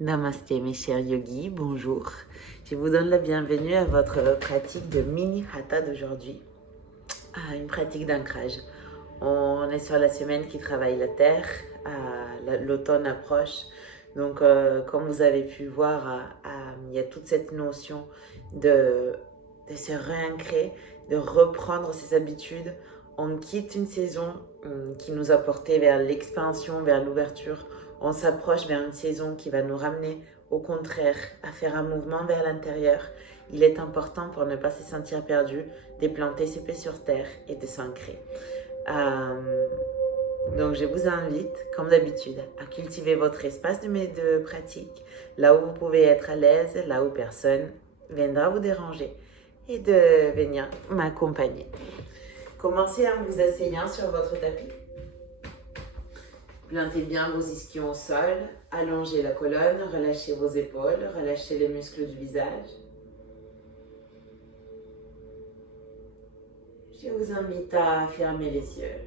Namasté mes chers yogis, bonjour. Je vous donne la bienvenue à votre pratique de mini hatha d'aujourd'hui. Une pratique d'ancrage. On est sur la semaine qui travaille la terre, l'automne approche. Donc comme vous avez pu voir, il y a toute cette notion de se réancrer, de reprendre ses habitudes. On quitte une saison qui nous a porté vers l'expansion, vers l'ouverture. On s'approche vers une saison qui va nous ramener, au contraire, à faire un mouvement vers l'intérieur. Il est important, pour ne pas se sentir perdu, de planter ses pieds sur terre et de s'ancrer. Donc je vous invite, comme d'habitude, à cultiver votre espace de pratique, là où vous pouvez être à l'aise, là où personne viendra vous déranger, et de venir m'accompagner. Commencez en vous asseyant sur votre tapis. Plantez bien vos ischions au sol, allongez la colonne, relâchez vos épaules, relâchez les muscles du visage. Je vous invite à fermer les yeux.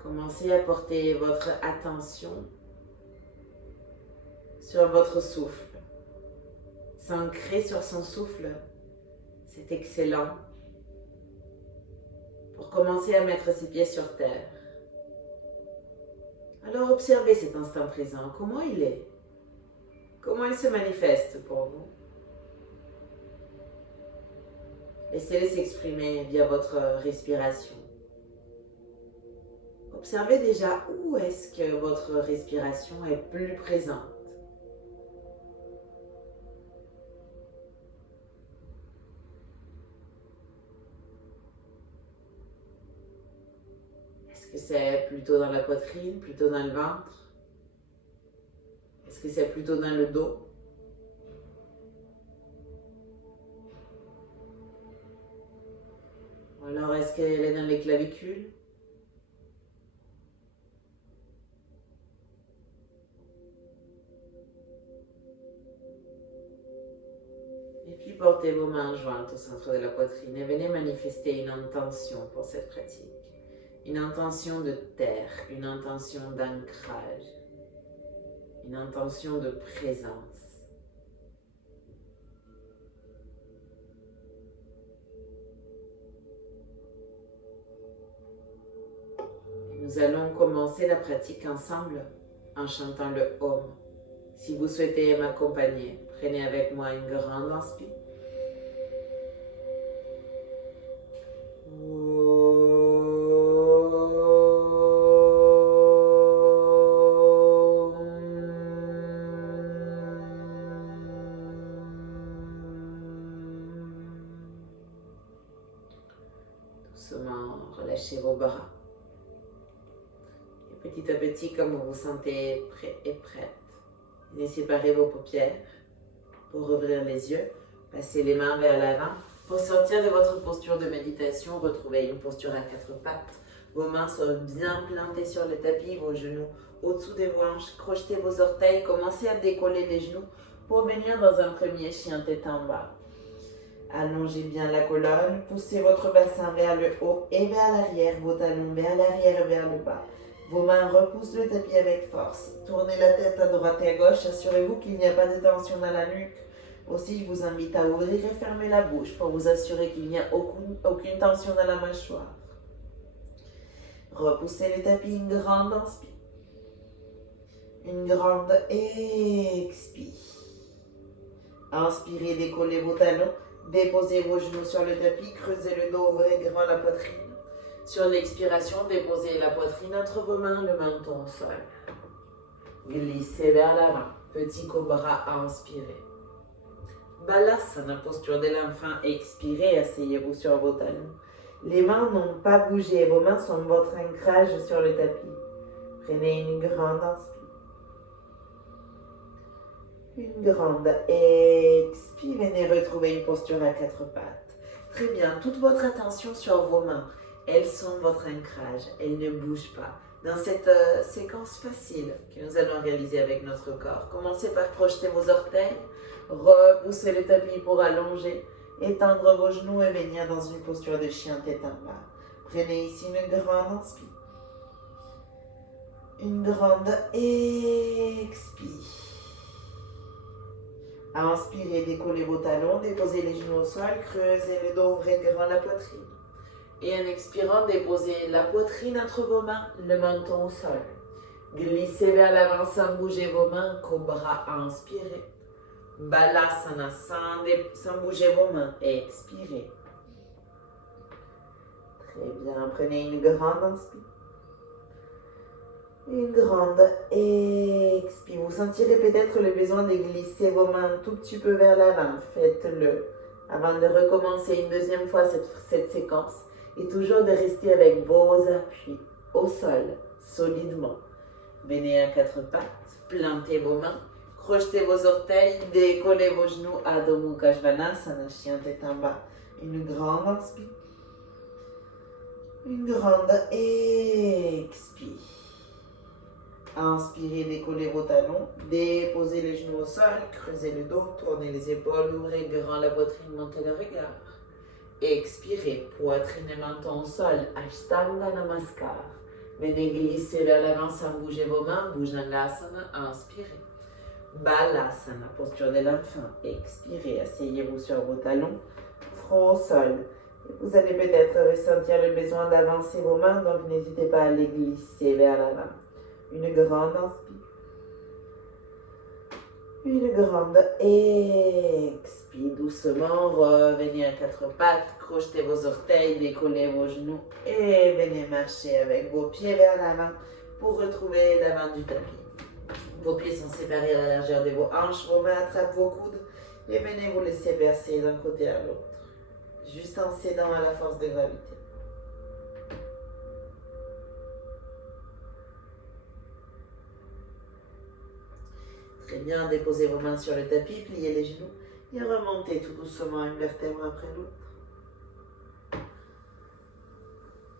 Commencez à porter votre attention sur votre souffle. S'ancrer sur son souffle, c'est excellent pour commencer à mettre ses pieds sur terre. Alors observez cet instant présent. Comment il est? Comment il se manifeste pour vous? Laissez-le s'exprimer via votre respiration. Observez déjà où est-ce que votre respiration est plus présente. Est-ce que c'est plutôt dans la poitrine, plutôt dans le ventre? Est-ce que c'est plutôt dans le dos? Ou alors est-ce qu'elle est dans les clavicules? Et puis portez vos mains jointes au centre de la poitrine et venez manifester une intention pour cette pratique. Une intention de terre, une intention d'ancrage, une intention de présence. Nous allons commencer la pratique ensemble en chantant le Om. Si vous souhaitez m'accompagner, prenez avec moi une grande inspire. Doucement, relâchez vos bras. Et petit à petit, comme vous vous sentez prêt et prête, venez séparer vos paupières pour ouvrir les yeux. Passez les mains vers l'avant. Pour sortir de votre posture de méditation, retrouvez une posture à quatre pattes. Vos mains sont bien plantées sur le tapis, vos genoux au-dessous des hanches. Crochetez vos orteils, commencez à décoller les genoux pour venir dans un premier chien tête en bas. Allongez bien la colonne, poussez votre bassin vers le haut et vers l'arrière, vos talons vers l'arrière et vers le bas. Vos mains repoussent le tapis avec force. Tournez la tête à droite et à gauche. Assurez-vous qu'il n'y a pas de tension dans la nuque. Aussi, je vous invite à ouvrir et fermer la bouche pour vous assurer qu'il n'y a aucune tension dans la mâchoire. Repoussez le tapis, une grande inspire. Une grande expire. Inspirez, décollez vos talons. Déposez vos genoux sur le tapis. Creusez le dos, ouvrez grand la poitrine. Sur l'expiration, déposez la poitrine entre vos mains, le menton au sol. Glissez vers l'avant. Petit cobra, inspirez. Balasana, posture de l'enfant, expirez, asseyez-vous sur vos talons. Les mains n'ont pas bougé, vos mains sont votre ancrage sur le tapis. Prenez une grande inspire. Une grande expire, venez retrouver une posture à quatre pattes. Très bien, toute votre attention sur vos mains. Elles sont votre ancrage, elles ne bougent pas. Dans cette séquence facile que nous allons réaliser avec notre corps, commencez par projeter vos orteils, repoussez le tapis pour allonger, étendre vos genoux et venir dans une posture de chien tête en bas. Prenez ici une grande inspire. Une grande expire. Inspirez, décollez vos talons, déposez les genoux au sol, creusez le dos, ouvrez grand la poitrine. Et en expirant, déposez la poitrine entre vos mains, le menton au sol. Glissez vers l'avant sans bouger vos mains, cobra, inspirez. Balasana, sans bouger vos mains, expirez. Très bien, prenez une grande inspire. Une grande expire. Vous sentirez peut-être le besoin de glisser vos mains un tout petit peu vers l'avant. Faites-le avant de recommencer une deuxième fois cette séquence. Et toujours de rester avec vos appuis au sol, solidement. Venez à quatre pattes, plantez vos mains, crochetez vos orteils, décollez vos genoux, Adho Mukha Svanasana, chien tête en bas. Une grande inspire. Une grande expire. Inspirez, décollez vos talons, déposez les genoux au sol, creusez le dos, tournez les épaules, ouvrez grand la poitrine, montez le regard. Expirez, poitrine et menton au sol, Ashtanga Namaskar. Venez glisser vers l'avant sans bouger vos mains, Bhujangasana, inspirez. Balasana, posture de l'enfant, expirez, asseyez-vous sur vos talons, front au sol. Vous allez peut-être ressentir le besoin d'avancer vos mains, donc n'hésitez pas à les glisser vers l'avant. Une grande inspire. Une grande expire. Doucement, revenez à quatre pattes, crochetez vos orteils, décollez vos genoux et venez marcher avec vos pieds vers l'avant pour retrouver l'avant du tapis. Vos pieds sont séparés à la largeur de vos hanches, vos mains attrapent vos coudes et venez vous laisser bercer d'un côté à l'autre, juste en cédant à la force de gravité. Très bien, déposez vos mains sur le tapis, pliez les genoux et remontez tout doucement une vertèbre après l'autre.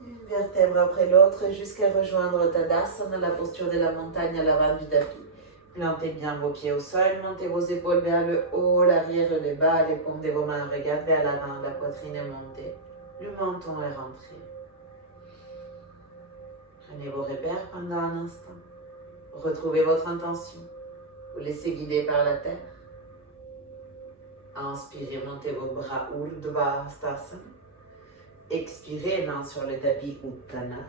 Une vertèbre après l'autre jusqu'à rejoindre Tadasana, la posture de la montagne à l'avant du tapis. Plantez bien vos pieds au sol, montez vos épaules vers le haut, l'arrière et le bas, les paumes de vos mains regardent vers l'avant, la poitrine est montée, le menton est rentré. Prenez vos repères pendant un instant. Retrouvez votre intention. Vous laissez guider par la terre. Inspirez, montez vos bras Urdhva Hastasana. Expirez, main sur le tapis Uttanasana.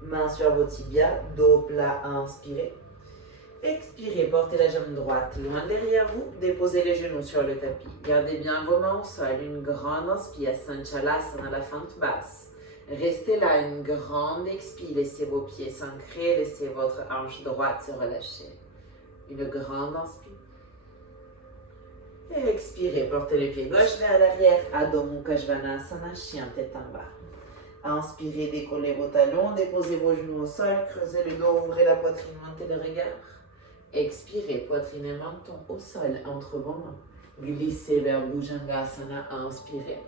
Main sur vos tibias, dos plat, inspirez. Expirez, portez la jambe droite loin derrière vous, déposez les genoux sur le tapis. Gardez bien vos mains au sol, une grande inspire, Sanchalasana, la fente basse. Restez là, une grande expire, laissez vos pieds s'ancrer, laissez votre hanche droite se relâcher. Une grande inspire. Et expirez, portez le pied gauche vers l'arrière, Adho Mukha Svanasana, chien tête en bas. Inspirez, décollez vos talons, déposez vos genoux au sol, creusez le dos, ouvrez la poitrine, montez le regard. Expirez, poitrine et menton au sol entre vos mains. Glissez vers Bhujangasana, inspirez.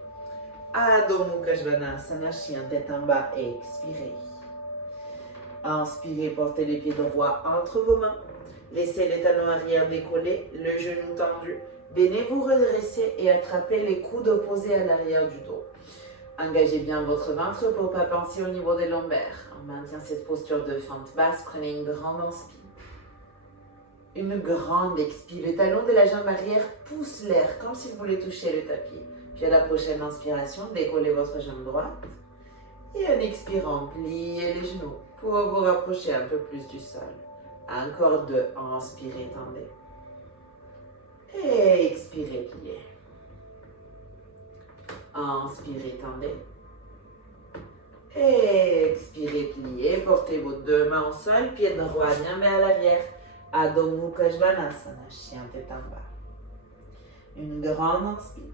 Adho Mukha Svanasana, chien tête en bas, expirez. Inspirez, portez les pieds droits entre vos mains. Laissez les talons arrière décollés, le genou tendu. Venez vous redresser et attrapez les coudes opposés à l'arrière du dos. Engagez bien votre ventre pour ne pas penser au niveau des lombaires. On maintient cette posture de fente basse. Prenez une grande inspire. Une grande expire. Le talon de la jambe arrière pousse l'air comme si vous voulez toucher le tapis. Puis à la prochaine inspiration, décollez votre jambe droite. Et en expirant, pliez les genoux pour vous rapprocher un peu plus du sol. Encore deux. Inspirez, tendez. Et expirez, pliez. Inspirez, tendez. Et expirez, pliez. Portez vos deux mains au sol, pied droit bien vers l'arrière. Adho Mukha Svanasana, chien tête en bas. Une grande inspire.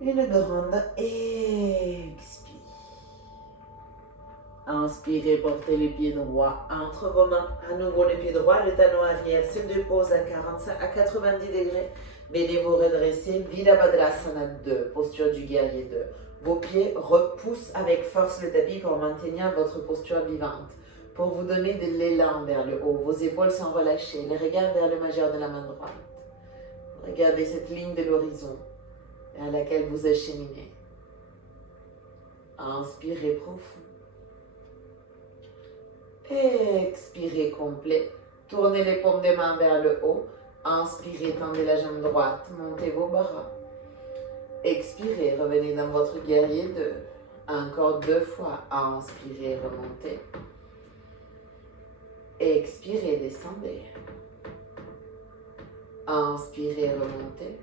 Une grande expire. Inspirez, portez les pieds droits entre vos mains. À nouveau les pieds droits, le talon arrière se dépose à 90 degrés. Venez vous redresser, Virabhadrasana 2, posture du guerrier 2. Vos pieds repoussent avec force le tapis pour maintenir votre posture vivante. Pour vous donner de l'élan vers le haut, vos épaules sont relâchées, les regards vers le majeur de la main droite. Regardez cette ligne de l'horizon vers laquelle vous acheminez. Inspirez profond. Expirez complet. Tournez les paumes des mains vers le haut. Inspirez, tendez la jambe droite, montez vos bras. Expirez, revenez dans votre guerrier 2. Encore 2 fois. Inspirez, remontez. Expirez, descendez. Inspirez, remontez.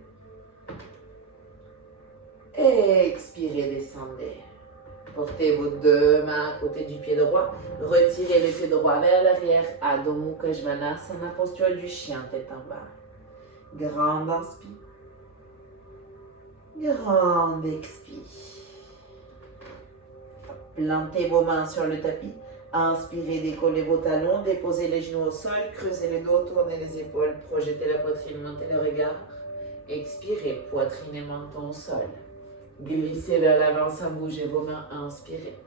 Expirez, descendez. Portez vos 2 mains à côté du pied droit. Retirez le pied droit vers l'arrière. Adho Mukha Svanasana, posture du chien, tête en bas. Grande inspire. Grande expire. Plantez vos mains sur le tapis. Inspirez, décollez vos talons, déposez les genoux au sol, creusez le dos, tournez les épaules, projetez la poitrine, montez le regard. Expirez, poitrine et menton au sol. Glissez vers l'avant sans bouger vos mains, inspirez.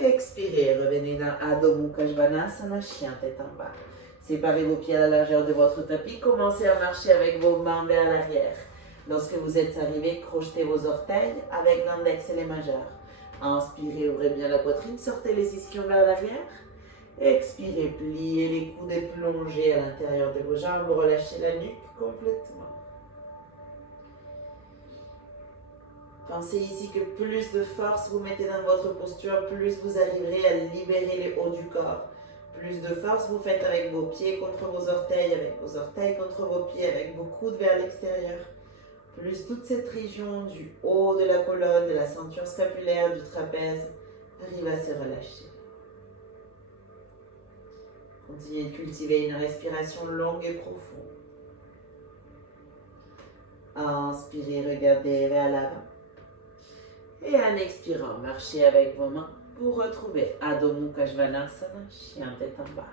Expirez, revenez dans Adho Mukha Svanasana, chien tête en bas. Séparez vos pieds à la largeur de votre tapis, commencez à marcher avec vos mains vers l'arrière. Lorsque vous êtes arrivé, crochetez vos orteils avec l'index et les majeurs. Inspirez, ouvrez bien la poitrine, sortez les ischions vers l'arrière. Expirez, pliez les coudes et plongez à l'intérieur de vos jambes, relâchez la nuque complètement. Pensez ici que plus de force vous mettez dans votre posture, plus vous arriverez à libérer les hauts du corps. Plus de force vous faites avec vos pieds contre vos orteils, avec vos orteils contre vos pieds, avec vos coudes vers l'extérieur. Plus toute cette région du haut de la colonne, de la ceinture scapulaire, du trapèze, arrive à se relâcher. Continuez de cultiver une respiration longue et profonde. Inspirez, regardez vers l'avant. Et en expirant, marchez avec vos mains pour retrouver Adho Mukha Svanasana, chien tête en bas.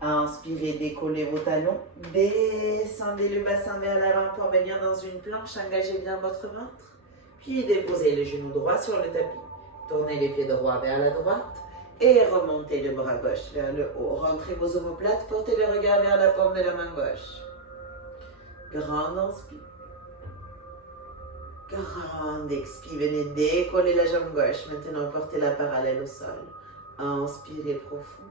Inspirez, décollez vos talons, descendez le bassin vers l'avant pour venir dans une planche, engagez bien votre ventre, puis déposez le genou droit sur le tapis. Tournez les pieds droits vers la droite et remontez le bras gauche vers le haut. Rentrez vos omoplates, portez le regard vers la paume de la main gauche. Grande inspire. Grande expire, venez décoller la jambe gauche. Maintenant, portez-la parallèle au sol. Inspirez profond.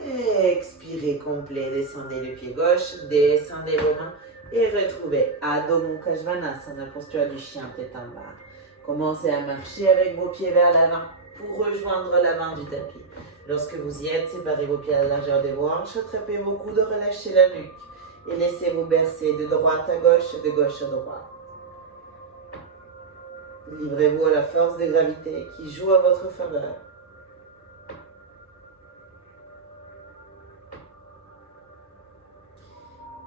Expirez complet, descendez le pied gauche, descendez vos mains et retrouvez Adho Mukha Svanasana, posture du chien tête en bas. Commencez à marcher avec vos pieds vers l'avant pour rejoindre l'avant du tapis. Lorsque vous y êtes, séparez vos pieds à la largeur de vos hanches, attrapez vos coudes, relâchez la nuque et laissez-vous bercer de droite à gauche, de gauche à droite. Livrez-vous à la force de gravité qui joue à votre faveur.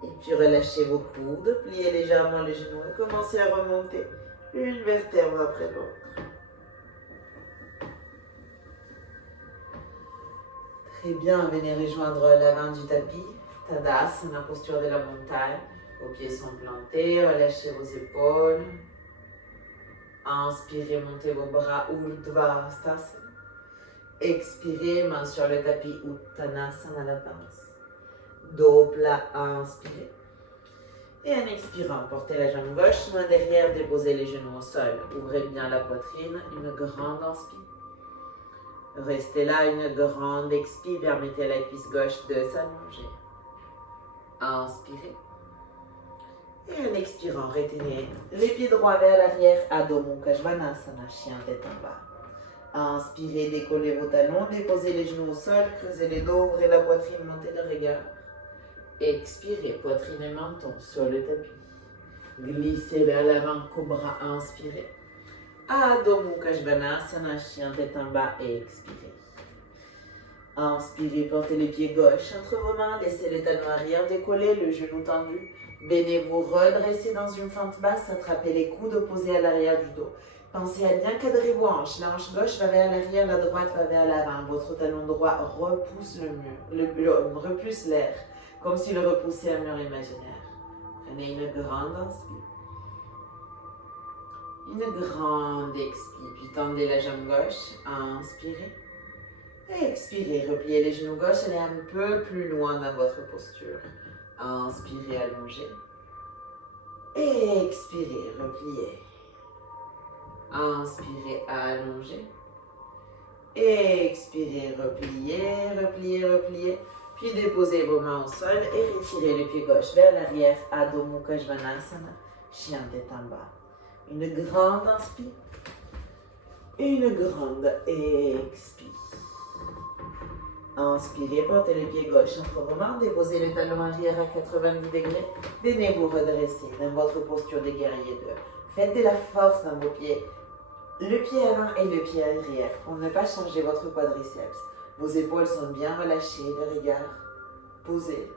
Et puis relâchez vos coudes, pliez légèrement les genoux et commencez à remonter une vertèbre après l'autre. Très bien, venez rejoindre l'avant du tapis. Tadasana, posture de la montagne. Vos pieds sont plantés, relâchez vos épaules. Inspirez, montez vos bras, Urdhva Hastasana. Expirez, main sur le tapis, Uttanasana, la pince. Dos plat, inspirez. Et en expirant, portez la jambe gauche, main derrière, déposez les genoux au sol. Ouvrez bien la poitrine, une grande inspire. Restez là, une grande expire, permettez à la cuisse gauche de s'allonger. Inspirez. Et en expirant, retenez les pieds droits vers l'arrière, Adho Mukha Svanasana, chien tête en bas. Inspirez, décollez vos talons, déposez les genoux au sol, creusez les dos, ouvrez la poitrine, montez le regard. Expirez, poitrine et menton sur le tapis. Glissez vers l'avant, cobra, inspirez. Adho Mukha Svanasana, chien tête en bas et expirez. Inspirez, portez les pieds gauche entre vos mains, laissez les talons arrière décollés, le genou tendu. Venez-vous redresser dans une fente basse, attrapez les coudes opposés à l'arrière du dos. Pensez à bien cadrer vos hanches. La hanche gauche va vers l'arrière, la droite va vers l'avant. Votre talon droit repousse le mur, repousse l'air, comme s'il repoussait un mur imaginaire. Prenez une grande inspire. Une grande expire, puis tendez la jambe gauche, inspirez. Expirez, repliez les genoux gauche, allez un peu plus loin dans votre posture. Inspirez, allongez. Expirez, repliez. Inspirez, allongez. Expirez, repliez, repliez, repliez. Puis déposez vos mains au sol et retirez le pied gauche vers l'arrière. Adho Mukha Svanasana, chien tête en bas. Une grande inspire. Une grande expire. Inspirez, portez le pied gauche entre vos mains, déposez le talon arrière à 90 degrés. Venez-vous redresser dans votre posture de guerrier 2. Faites de la force dans vos pieds. Le pied avant et le pied arrière pour ne pas changer votre quadriceps. Vos épaules sont bien relâchées, le regard posé.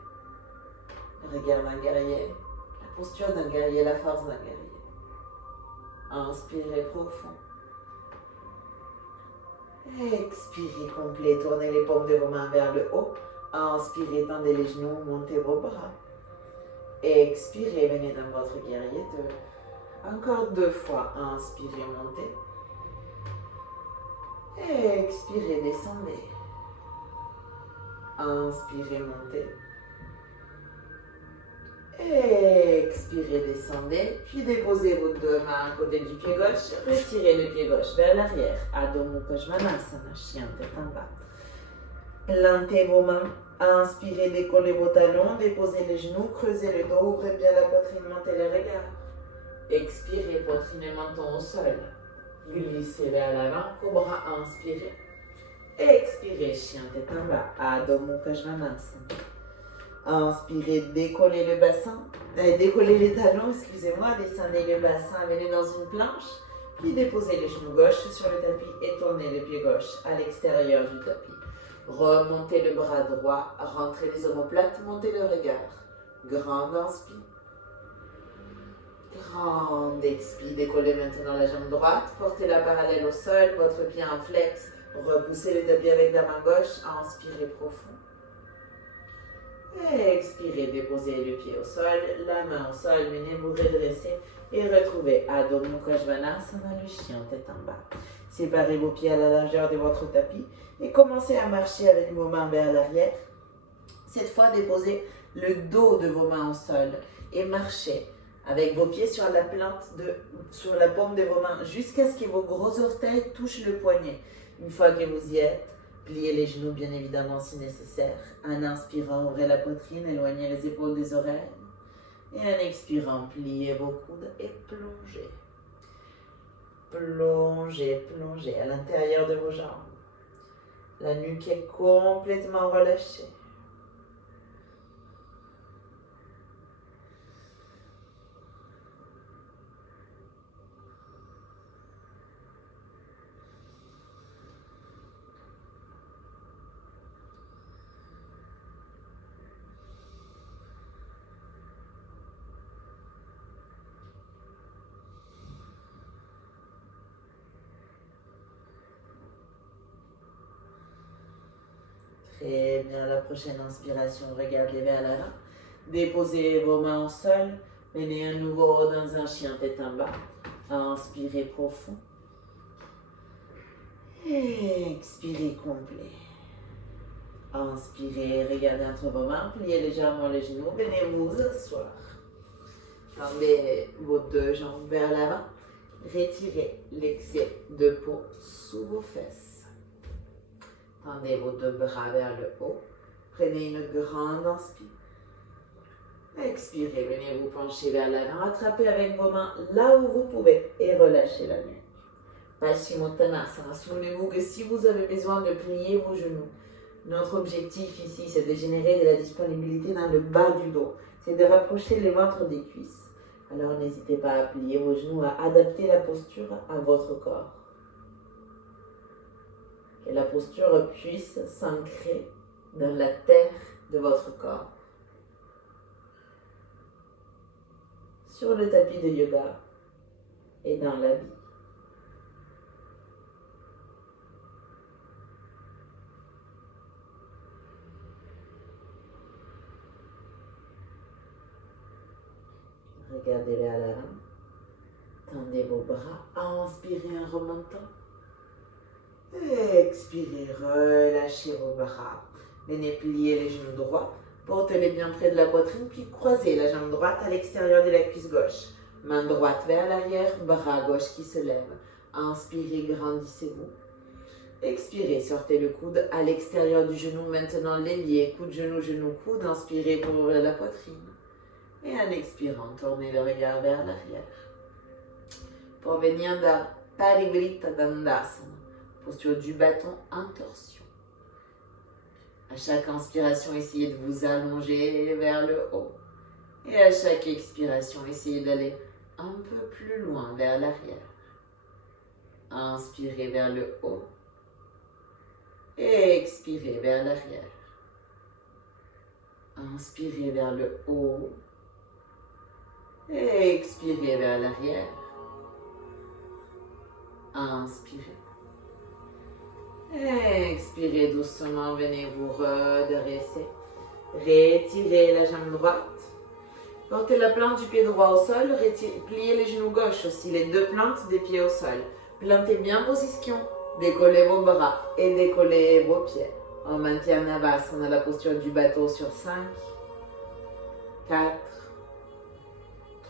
Le regard d'un guerrier, la posture d'un guerrier, la force d'un guerrier. Inspirez profond. Expirez complet, tournez les paumes de vos mains vers le haut. Inspirez, tendez les genoux, montez vos bras. Expirez, venez dans votre guerrier 2. Encore 2 fois, inspirez, montez. Expirez, descendez. Inspirez, montez. Expirez, descendez. Puis déposez vos 2 mains à côté du pied gauche. Retirez le pied gauche vers l'arrière. Adho Mukha Svanasana, chien tête en bas. Plantez vos mains. Inspirez, décollez vos talons. Déposez les genoux. Creusez le dos. Ouvrez bien la poitrine. Montez le regard. Expirez, poitrine et menton au sol. Glissez vers l'avant, cobra, inspirez. Expirez, chien tête en bas, Adho Mukha Svanasana. Inspirez, décollez le bassin, décollez les talons, excusez-moi, descendez le bassin, venez dans une planche, puis déposez les genoux gauche sur le tapis et tournez le pied gauche à l'extérieur du tapis. Remontez le bras droit, rentrez les omoplates, montez le regard. Grande inspire. Grande expire, décollez maintenant la jambe droite, portez-la parallèle au sol, votre pied en flex, repoussez le tapis avec la main gauche, inspirez profond. Expirez, déposez le pied au sol, la main au sol, venez vous redresser et retrouvez Adho Mukha Svanasana, le chien tête en bas. Séparez vos pieds à la largeur de votre tapis et commencez à marcher avec vos mains vers l'arrière. Cette fois, déposez le dos de vos mains au sol et marchez avec vos pieds sur la paume de vos mains jusqu'à ce que vos gros orteils touchent le poignet. Une fois que vous y êtes, pliez les genoux bien évidemment si nécessaire. En inspirant, ouvrez la poitrine, éloignez les épaules des oreilles. Et en expirant, pliez vos coudes et plongez. Plongez, plongez à l'intérieur de vos jambes. La nuque est complètement relâchée. Très bien, la prochaine inspiration, regardez vers l'avant. Déposez vos mains au sol. Venez à nouveau dans un chien tête en bas. Inspirez profond. Expirez complet. Inspirez, regardez entre vos mains. Pliez légèrement les genoux. Venez vous asseoir. Tendez vos 2 jambes vers l'avant. Retirez l'excès de peau sous vos fesses. Tendez vos 2 bras vers le haut. Prenez une grande inspire. Expirez, venez vous pencher vers l'avant. Attrapez avec vos mains là où vous pouvez et relâchez la nuque. Paschimottanasana. Souvenez-vous que si vous avez besoin de plier vos genoux, notre objectif ici, c'est de générer de la disponibilité dans le bas du dos. C'est de rapprocher les ventres des cuisses. Alors n'hésitez pas à plier vos genoux, à adapter la posture à votre corps. Que la posture puisse s'ancrer dans la terre de votre corps. Sur le tapis de yoga et dans la vie. Regardez vers l'avant. Tendez vos bras. Inspirez en remontant. Expirez, relâchez vos bras. Venez plier les genoux droits. Portez-les bien près de la poitrine, puis croisez la jambe droite à l'extérieur de la cuisse gauche. Main droite vers l'arrière, bras gauche qui se lève. Inspirez, grandissez-vous. Expirez, sortez le coude à l'extérieur du genou. Maintenant, l'ailier, coude, genou, coude. Inspirez pour ouvrir la poitrine. Et en expirant, tournez le regard vers l'arrière. Pour venir dans Parivrtta Dandasana, posture du bâton en torsion. À chaque inspiration, essayez de vous allonger vers le haut. Et à chaque expiration, essayez d'aller un peu plus loin vers l'arrière. Inspirez vers le haut. Et expirez vers l'arrière. Inspirez vers le haut. Et expirez vers l'arrière. Inspirez. Expirez doucement, venez vous redresser. Retirez la jambe droite. Portez la plante du pied droit au sol. Pliez les genoux gauche aussi, les deux plantes des pieds au sol. Plantez bien vos ischions. Décollez vos bras et décollez vos pieds. On maintient Navasana, la posture du bateau sur 5, 4,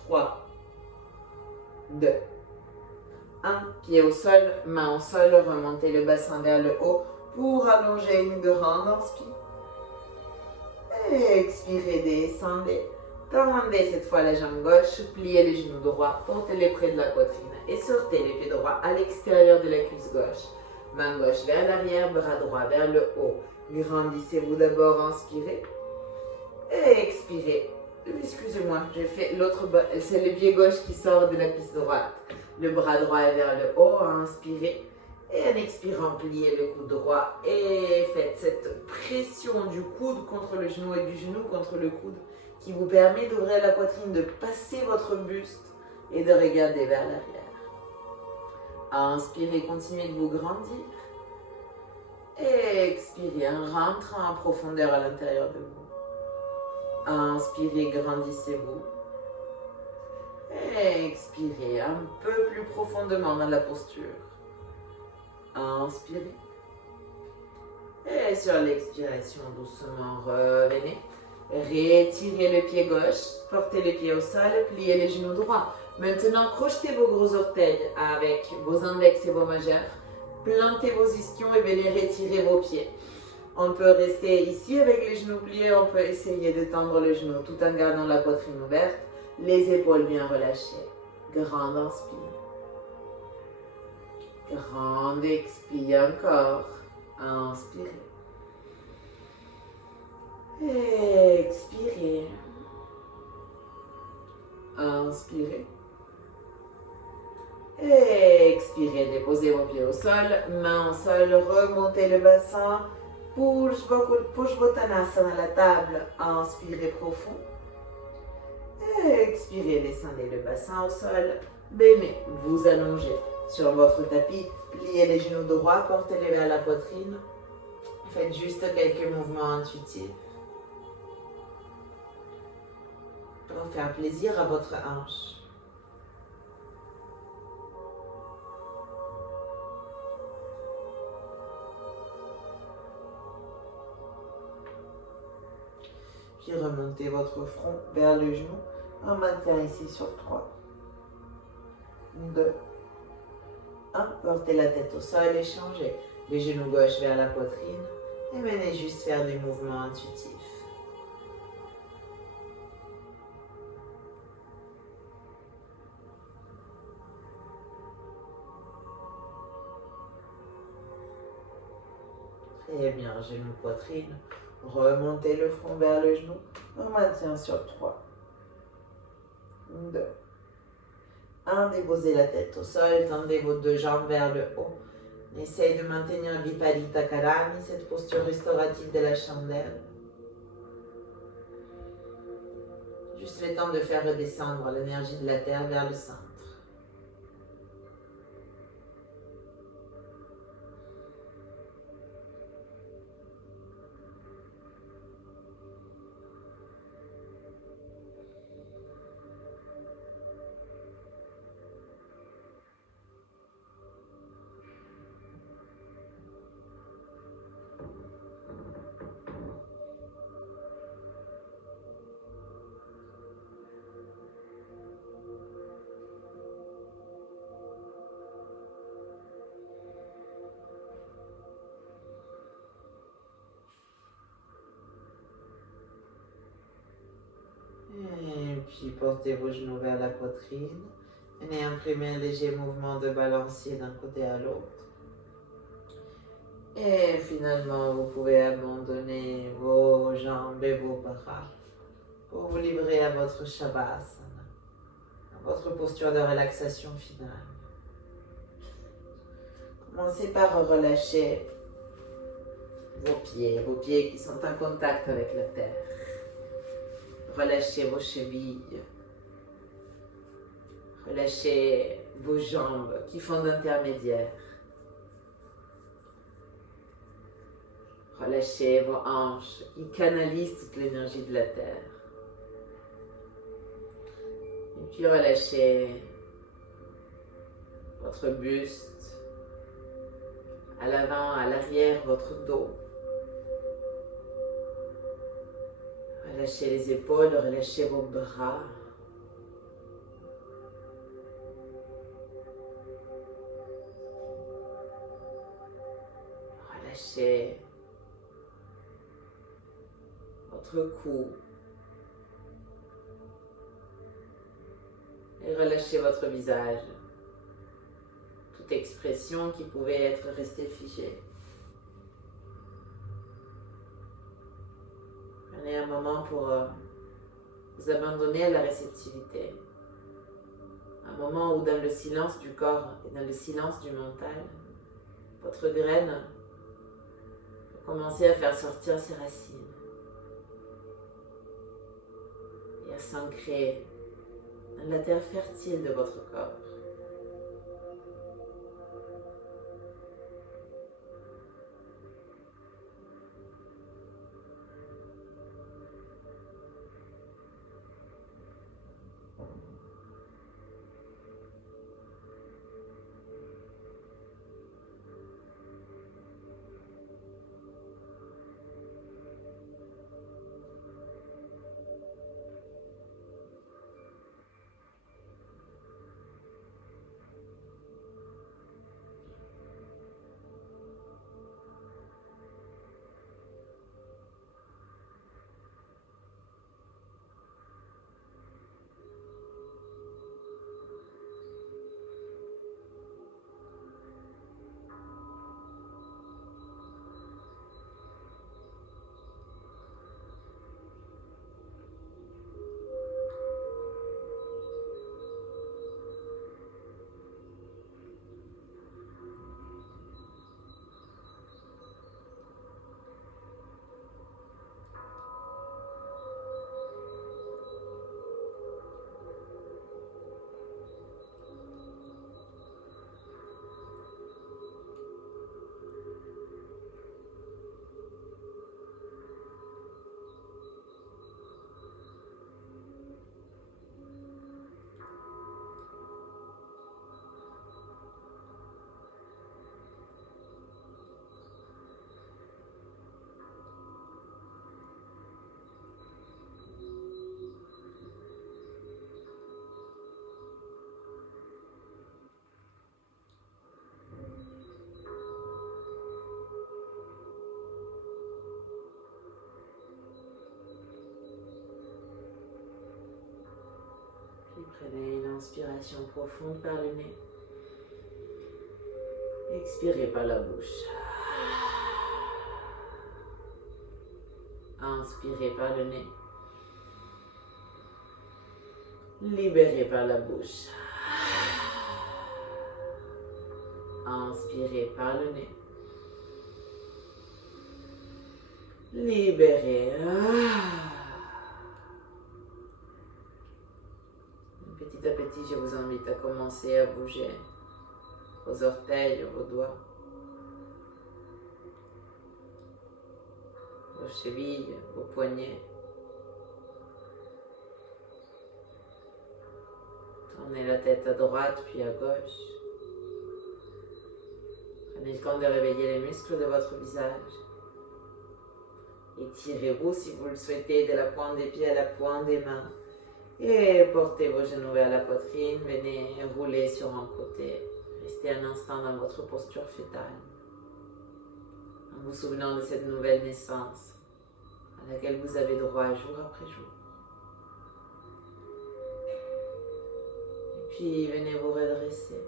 3, 2, 1. Pied au sol, main au sol, remontez le bassin vers le haut pour allonger une grande inspire. Et expirez, descendez. Tendez cette fois la jambe gauche, pliez les genoux droits, portez-les près de la poitrine et sortez les pieds droits à l'extérieur de la cuisse gauche. Main gauche vers l'arrière, bras droit vers le haut. Grandissez-vous d'abord, inspirez. Et expirez. Excusez-moi, j'ai fait l'autre, c'est le pied gauche qui sort de la cuisse droite. Le bras droit est vers le haut, inspirez. Et en expirant, pliez le coude droit et faites cette pression du coude contre le genou et du genou contre le coude qui vous permet d'ouvrir la poitrine, de passer votre buste et de regarder vers l'arrière. Inspirez, continuez de vous grandir. Et expirez en rentrant en profondeur à l'intérieur de vous. Inspirez, grandissez-vous. Et expirez un peu plus profondément dans la posture. Inspirez. Et sur l'expiration, doucement, revenez. Retirez le pied gauche, portez le pied au sol, pliez les genoux droits. Maintenant, crochetez vos gros orteils avec vos index et vos majeurs. Plantez vos ischions et venez retirer vos pieds. On peut rester ici avec les genoux pliés, on peut essayer de tendre le genou tout en gardant la poitrine ouverte, les épaules bien relâchées. Grande inspire. Grande expire encore. Inspirez. Expirez. Inspirez. Expirez, déposez vos pieds au sol, main au sol, remontez le bassin, Pushvottanasana à la table, inspirez profond. Expirez, descendez le bassin au sol, venez vous allonger sur votre tapis, pliez les genoux droits, portez-les vers la poitrine, faites juste quelques mouvements intuitifs pour faire plaisir à votre hanche. Puis remontez votre front vers le genou. On maintient ici sur 3, 2, 1. Portez la tête au sol, échangez les genoux gauche vers la poitrine et venez juste faire des mouvements intuitifs. Très bien, genou, poitrine. Remontez le front vers le genou. On maintient sur 3, 2, 1. Déposez la tête au sol. Tendez vos deux jambes vers le haut. Essayez de maintenir Viparita Karani, cette posture restaurative de la chandelle. Juste le temps de faire redescendre l'énergie de la terre vers le centre. porter vos genoux vers la poitrine. Venez imprimer un léger mouvement de balancier d'un côté à l'autre. Et finalement, vous pouvez abandonner vos jambes et vos bras pour vous livrer à votre Shavasana, à votre posture de relaxation finale. Commencez par relâcher vos pieds qui sont en contact avec la terre. Relâchez vos chevilles. Relâchez vos jambes qui font d'intermédiaire. Relâchez vos hanches qui canalisent toute l'énergie de la terre. Et puis relâchez votre buste, à l'avant, à l'arrière, votre dos. Relâchez les épaules, relâchez vos bras. Relâchez votre cou. Et relâchez votre visage. Toute expression qui pouvait être restée figée. Prenez un moment pour vous abandonner à la réceptivité. Un moment où dans le silence du corps et dans le silence du mental, votre graine va commencer à faire sortir ses racines et à s'ancrer dans la terre fertile de votre corps. Prenez une inspiration profonde par le nez. Expirez par la bouche. Inspirez par le nez. Libérez par la bouche. Inspirez par le nez. Libérez. Petit à petit, je vous invite à commencer à bouger vos orteils, vos doigts, vos chevilles, vos poignets. Tournez la tête à droite puis à gauche. Prenez le temps de réveiller les muscles de votre visage. Étirez-vous si vous le souhaitez de la pointe des pieds à la pointe des mains. Et portez vos genoux vers la poitrine, venez rouler sur un côté. Restez un instant dans votre posture fœtale, en vous souvenant de cette nouvelle naissance à laquelle vous avez droit jour après jour. Puis venez vous redresser.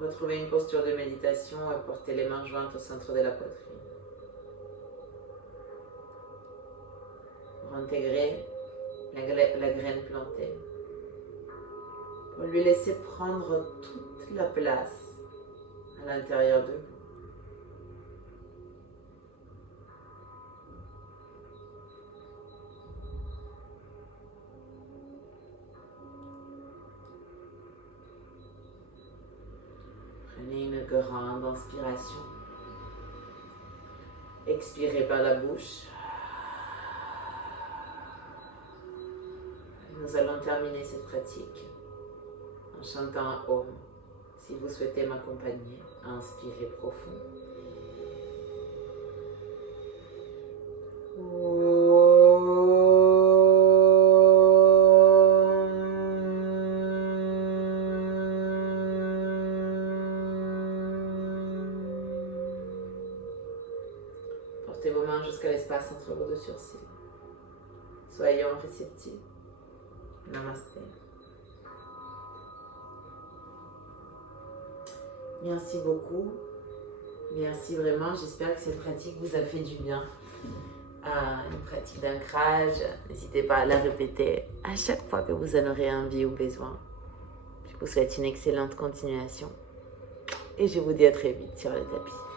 Retrouvez une posture de méditation et portez les mains jointes au centre de la poitrine. Pour intégrer la graine plantée. Pour lui laisser prendre toute la place à l'intérieur de vous. Prenez une grande inspiration. Expirez par la bouche. Nous allons terminer cette pratique en chantant un Om. Si vous souhaitez m'accompagner, inspirez profond. Portez vos mains jusqu'à l'espace entre vos deux sourcils. Soyons réceptifs. Namasté. Merci beaucoup. Merci vraiment. J'espère que cette pratique vous a fait du bien. Une pratique d'ancrage. N'hésitez pas à la répéter à chaque fois que vous en aurez envie ou besoin. Je vous souhaite une excellente continuation. Et je vous dis à très vite sur le tapis.